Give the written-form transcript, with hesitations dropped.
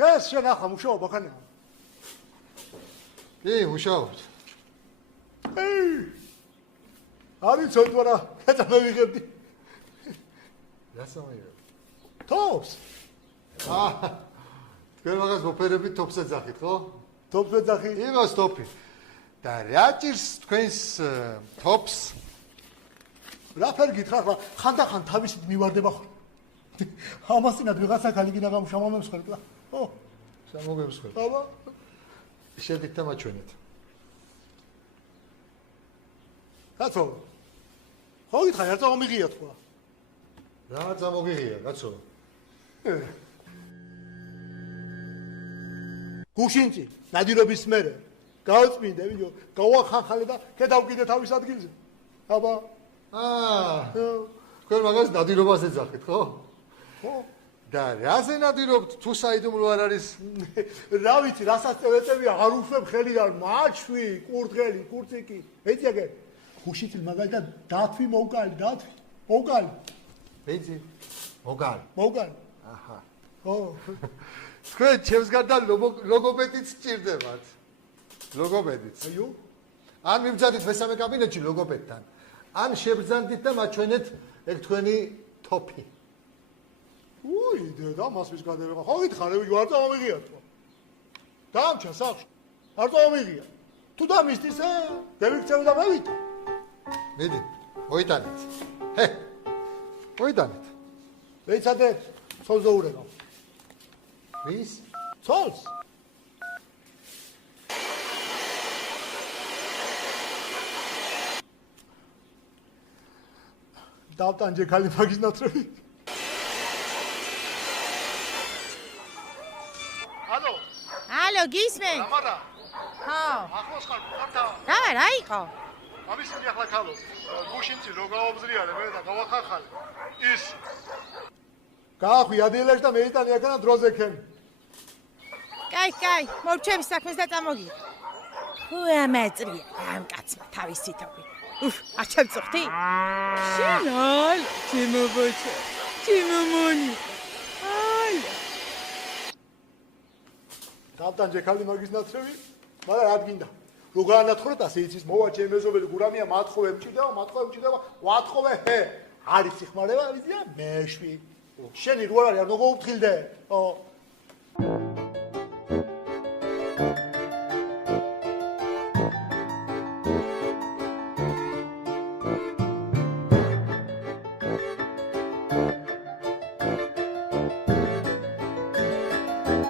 დღეს შენ ახლა მუშაობა ხანია? კი, მუშაობთ. არის ცოტა რა, გადამევიღებდი. რას ამოიღებ? თოფს. თქვენ მაგას მოფერებით თოფს ეძახით, ხო? თოფს ეძახი. იყოს თოფი. და რა ჭირს თქვენს თოფს? რაფერ გითხრა, ხანდახან თავისით მივარდება ხოლმე. ამასინად ვიღაცა ქალი გინდა გამშამამემსხვერპლა. ო, სამოგემსხვერპ. აბა, შედით და მაჩვენეთ. კაცო. ხო გითხარი, რა წამომიღია თქვა? რა წამოგიღია, კაცო? გუშინწი, ნადირობის მერე. გავწმინდე, ვიდეო, გავახანხალე და გადავკიდე თავის ადგილზე. აბა. თქვენ მაგას ნადირობას ეძახით, ხო? ხო. და რაზე ნადირობთ თუ საიდუმლო არ არის? რა ვიცი, რასაც წევეწევი არ უშვებ ხელიდან, მაჩვი, კურდღელი, კურწიკი. ეძიაგე. ხუშით მაგალითად დათვი მოვკალი, დათვი. მოვკალი. ბეძი. მოგალი. მოვკალი. აჰა. ხო. თქვენ ჩემს გარდა ლოგოპედიც სჭირდებათ. ლოგოპედიც. აიო. ან მიმძადით მესამე კაბინეტში ლოგოპედთან. ან შებრძანდით და მაჩვენეთ ეგ თქვენი თოფი. უი, და მასვის გადავიღა. ხო გითხარი, არ წამომიღია თქვა. დამჩა სახში. არ წამომიღია. თუ დამისტისე, დევიქცევ და მევიდა. მიდი, მოიტანეთ. ჰე. მოიტანეთ. ეცადე ცოლზე ურეკავ. ვის? ცოლს. დავტანჯე ქალი მაგის ნაცრები. ალო. ალო, გისმენ? ამარა. ხო. ახლოს ხარ, ხართა. რა იყო? ამისინი ახლა ქალო. გუშინცი რო გაობზრიალე მე და გავახახალე. ის. გაახვი ადიელაში და მეიტანი აქანა დროზე ქენ. კაი, მორჩები საქმეს და წამოგი. ხო ამატრია, ამ კაცმა თავისი თოფი. არ ჩამწუხდი? შენალ, ჩემობოჩა, ჩემომონი. აი. დავტანჯე ქალი მაგის ნაცრები, მაგრამ რა გინდა? რო გაანათხროთ ასე იცის მოვაჩე მეზობელი გურამია მათხოვე მჭიდება, ვათხოვე ჰე. არის სიხმარება, ვიზია მეშვი. შენი რო არ არის, არ მოგოუფრთხილდე. ო